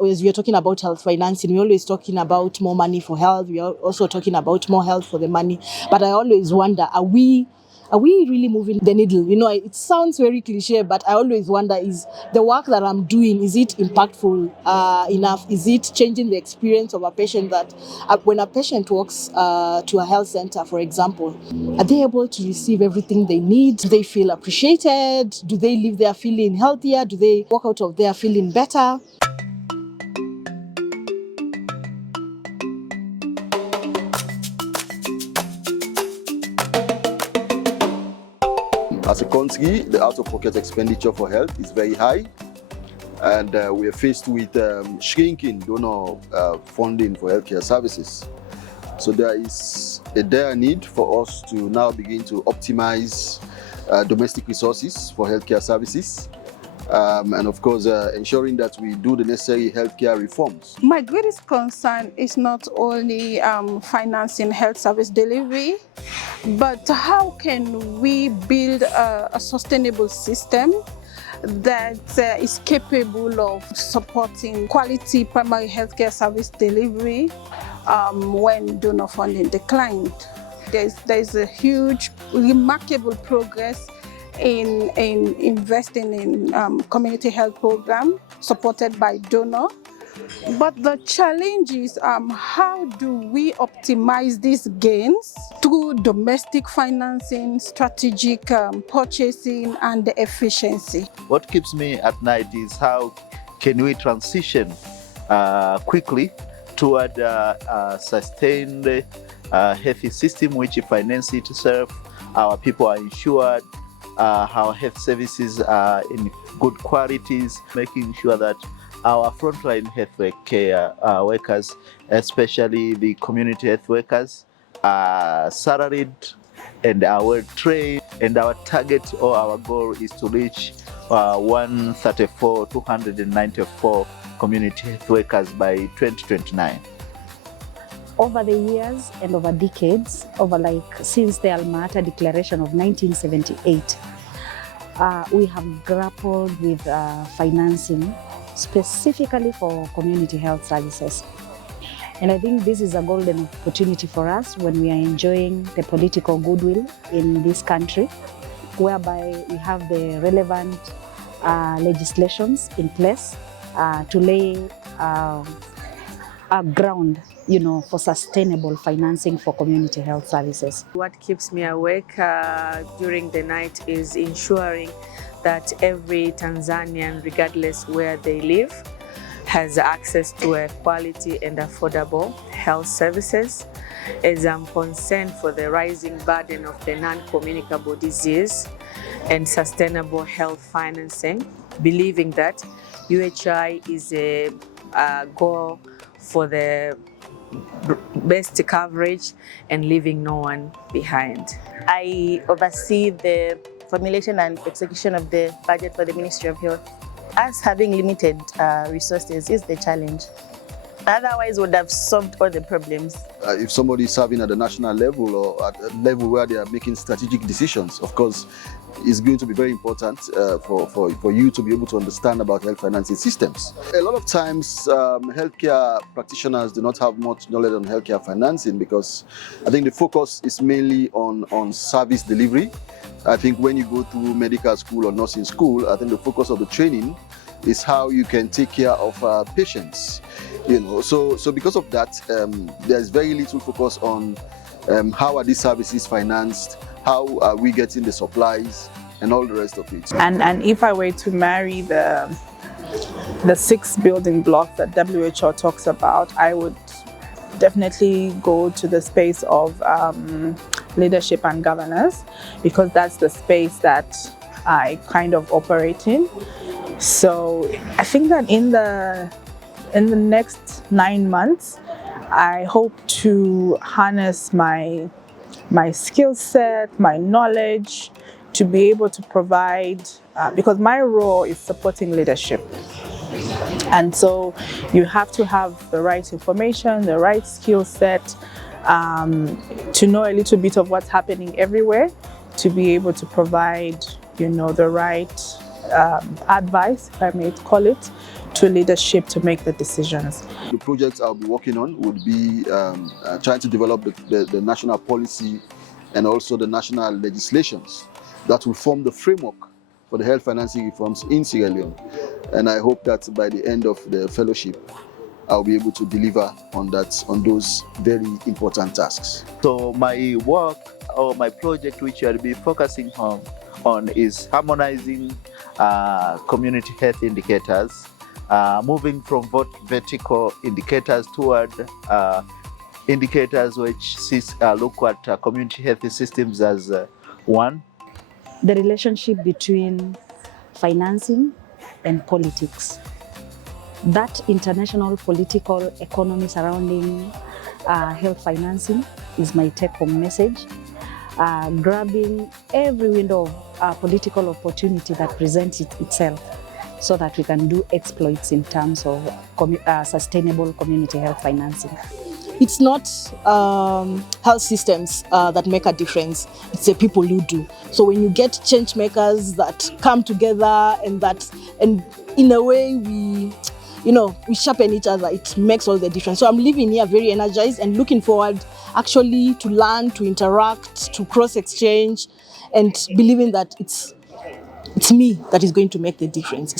As we are talking about health financing, we're always talking about more money for health. We are also talking about more health for the money. But I always wonder, are we really moving the needle? It sounds very cliche, but I always wonder, is the work that I'm doing, is it impactful enough? Is it changing the experience of a patient that when a patient walks to a health center, for example, are they able to receive everything they need? Do they feel appreciated? Do they leave there feeling healthier? Do they walk out of there feeling better? As a country, the out-of-pocket expenditure for health is very high, and we are faced with shrinking donor funding for healthcare services. So there is a dire need for us to now begin to optimize domestic resources for healthcare services. And of course, ensuring that we do the necessary healthcare reforms. My greatest concern is not only financing health service delivery, but how can we build a sustainable system that is capable of supporting quality primary healthcare service delivery when donor funding declined. There's a huge, remarkable progress in investing in community health program supported by donor. But the challenge is how do we optimize these gains through domestic financing, strategic purchasing, and the efficiency. What keeps me at night is how can we transition quickly toward a sustained healthy system which finances itself, our people are insured, our health services are in good qualities, making sure that our frontline health care workers, especially the community health workers, are salaried and are well trained. And our target or our goal is to reach 294 community health workers by 2029. Over the years and over decades, since the Alma Ata Declaration of 1978, we have grappled with financing specifically for community health services. And I think this is a golden opportunity for us when we are enjoying the political goodwill in this country, whereby we have the relevant legislations in place to lay a ground, for sustainable financing for community health services. What keeps me awake during the night is ensuring that every Tanzanian, regardless where they live, has access to a quality and affordable health services. As I'm concerned for the rising burden of the non-communicable disease and sustainable health financing, believing that UHI is a goal for the best coverage and leaving no one behind. I oversee the formulation and execution of the budget for the Ministry of Health. Us having limited resources is the challenge. Otherwise, would have solved all the problems. If somebody is serving at the national level or at a level where they are making strategic decisions, of course, it's going to be very important for you to be able to understand about health financing systems. A lot of times, healthcare practitioners do not have much knowledge on healthcare financing because I think the focus is mainly on service delivery. I think when you go through medical school or nursing school, I think the focus of the training is how you can take care of patients. So because of that, there's very little focus on how are these services financed, how are we getting the supplies, and all the rest of it. And if I were to marry the 6 building blocks that WHO talks about, I would definitely go to the space of leadership and governance, because that's the space that I kind of operate in. So I think that in the next 9 months, I hope to harness my skill set, my knowledge, to be able to provide, because my role is supporting leadership. And so you have to have the right information, the right skill set, to know a little bit of what's happening everywhere, to be able to provide, the right advice, if I may call it, to leadership to make the decisions. The projects I'll be working on would be trying to develop the national policy and also the national legislations that will form the framework for the health financing reforms in Sierra Leone. And I hope that by the end of the fellowship, I'll be able to deliver on those very important tasks. So my work or my project which I'll be focusing on is harmonizing community health indicators, moving from vertical indicators toward indicators which look at community health systems as one. The relationship between financing and politics. That international political economy surrounding health financing is my take-home message. Grabbing every window of political opportunity that presents itself so that we can do exploits in terms of sustainable community health financing. It's not health systems that make a difference, it's the people who do. So when you get change makers that come together and in a way we sharpen each other, it makes all the difference. So I'm leaving here very energized and looking forward actually to learn, to interact, to cross-exchange, and believing that it's me that is going to make the difference.